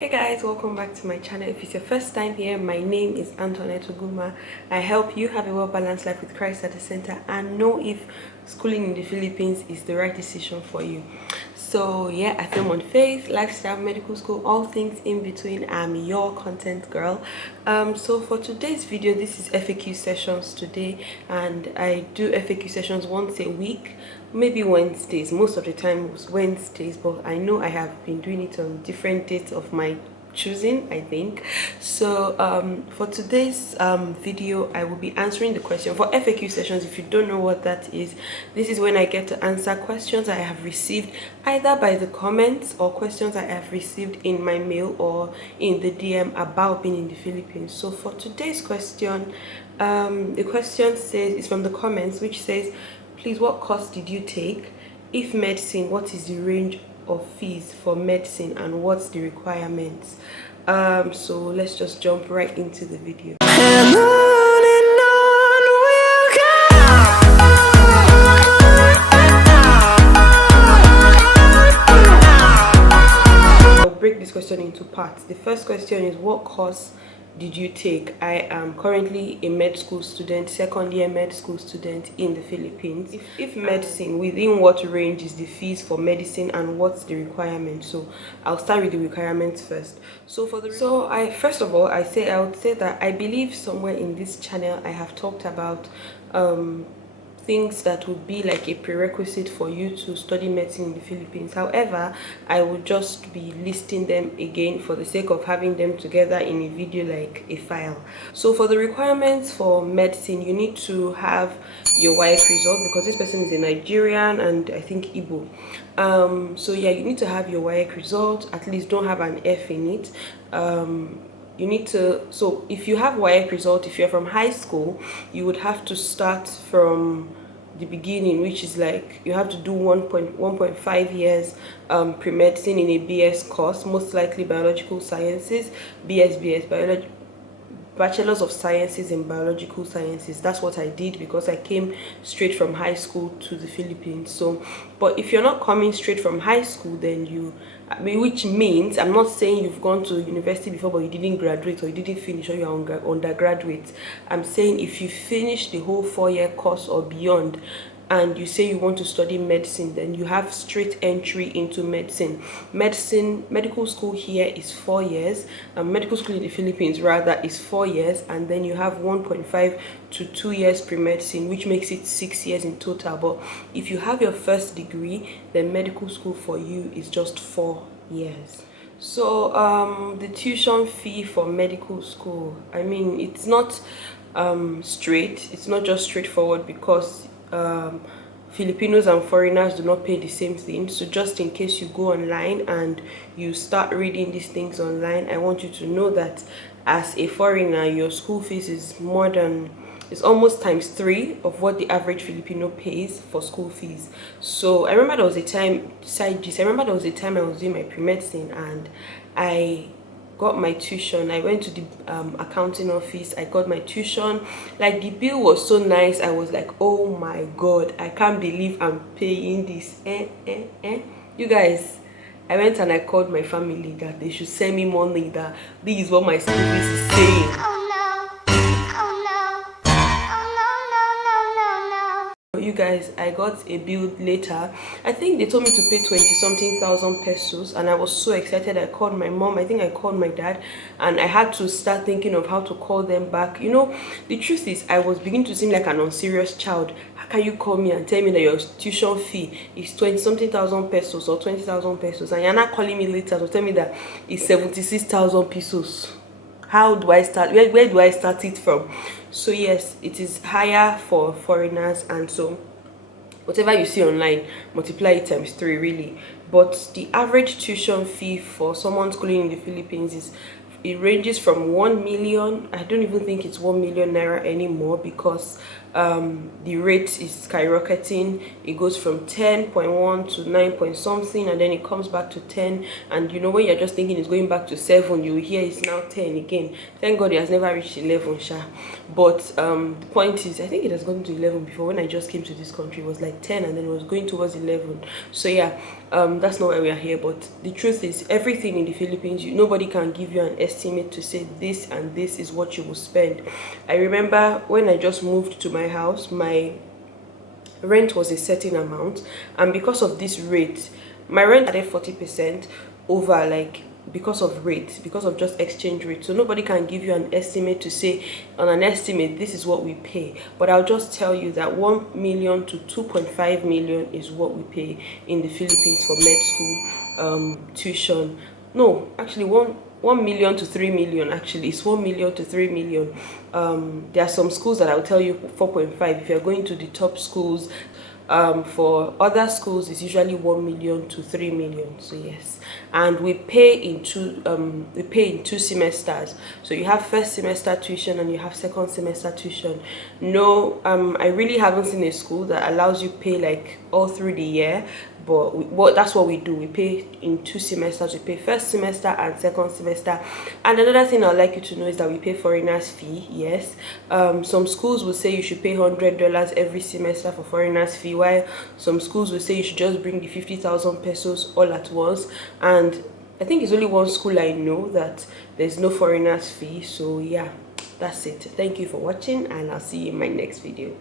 Hey guys, welcome back to my channel. If it's your first time here, my name is Annoguma. I help you have a well-balanced life with Christ at the center and know if schooling in the Philippines is the right decision for you. So yeah, I film on faith, lifestyle, medical school, all things in between. I'm your content girl. So for today's video, this is FAQ sessions today, and I do FAQ sessions once a week, maybe Wednesdays. Most of the time it was Wednesdays, but I know I have been doing it on different dates of my choosing, I think. So for today's video, I will be answering the question for FAQ sessions. If you don't know what that is, this is when I get to answer questions I have received either by the comments or questions I have received in my mail or in the DM about being in the Philippines. So for today's question, the question says, it's from the comments, which says, please, what course did you take? If medicine, what is the range of fees for medicine and what's the requirements? So let's just jump right into the video. I'll break this question into parts. The first question is, what course did you take? I am currently a med school student, second year med school student in the Philippines. If medicine, within what range is the fees for medicine and what's the requirement? So I'll start with the requirements first. So first of all I would say that I believe somewhere in this channel I have talked about things that would be like a prerequisite for you to study medicine in the Philippines. However, I will just be listing them again for the sake of having them together in a video like a file. So for the requirements for medicine, you need to have your WAEC result, because this person is a Nigerian and I think Igbo. So yeah, you need to have your WAEC result, at least don't have an F in it. You need to, so if you have WAEC result, if you're from high school, you would have to start from the beginning, which is like you have to do 1.5 years pre-medicine in a BS course, most likely biological sciences, BS biology, Bachelor's of Sciences in Biological Sciences. That's what I did because I came straight from high school to the Philippines. So, but if you're not coming straight from high school, then which means, I'm not saying you've gone to university before but you didn't graduate or you didn't finish or you're undergraduate. I'm saying if you finish the whole 4-year course or beyond, and you say you want to study medicine, then you have straight entry into medicine. Medical school here is 4 years, and medical school in the Philippines rather is 4 years, and then you have 1.5 to 2 years pre-medicine, which makes it 6 years in total. But if you have your first degree, then medical school for you is just 4 years. So the tuition fee for medical school, I mean, it's not straight, it's not just straightforward, because Filipinos and foreigners do not pay the same thing. So just in case you go online and you start reading these things online, I want you to know that as a foreigner, your school fees is almost times 3 of what the average Filipino pays for school fees. So I remember there was a time, I was doing my pre-medicine and I got my tuition. I went to the accounting office, I got my tuition. Like, the bill was so nice, I was like, oh my god, I can't believe I'm paying this. You guys, I went and I called my family that they should send me money, that this is what my school fees is saying. You guys, I got a bill later. I think they told me to pay 20-something thousand pesos, and I was so excited. I called my mom, I think I called my dad, and I had to start thinking of how to call them back. You know, the truth is, I was beginning to seem like an unserious child. How can you call me and tell me that your tuition fee is 20-something thousand pesos or 20,000 pesos, and you're not calling me later to tell me that it's 76,000 pesos? How do I start? Where do I start it from? So yes, it is higher for foreigners, and so whatever you see online, multiply it times 3 really. But the average tuition fee for someone schooling in the Philippines it ranges from 1 million. I don't even think it's 1 million naira anymore, because the rate is skyrocketing. It goes from 10.1 to 9 point something, and then it comes back to 10. And you know, when you're just thinking it's going back to 7, you hear it's now 10 again. Thank God it has never reached 11 sha. But the point is, I think it has gone to 11 before. When I just came to this country, it was like 10, and then it was going towards 11. So yeah, that's not why we are here. But the truth is, everything in the Philippines, nobody can give you an estimate to say this and this is what you will spend. I remember when I just moved to my house, my rent was a certain amount, and because of this rate, my rent added 40% over, like, because of rate, because of just exchange rate. So nobody can give you an estimate to say, on an estimate, this is what we pay. But I'll just tell you that 1 million to 2.5 million is what we pay in the Philippines for med school tuition. No, actually, 1 million to 3 million. Actually, it's 1 million to 3 million. There are some schools that I'll tell you 4.5 if you're going to the top schools. For other schools, it's usually 1 million to 3 million. So yes, and we pay in two semesters. So you have first semester tuition and you have second semester tuition. No, I really haven't seen a school that allows you pay like all through the year. But that's what we do. We pay in 2 semesters. We pay first semester and second semester. And another thing I'd like you to know is that we pay foreigners fee. Yes, some schools will say you should pay $100 every semester for foreigners fee, while some schools will say you should just bring the 50,000 pesos all at once. And I think it's only one school I know that there's no foreigners fee. So yeah, that's it. Thank you for watching, and I'll see you in my next video.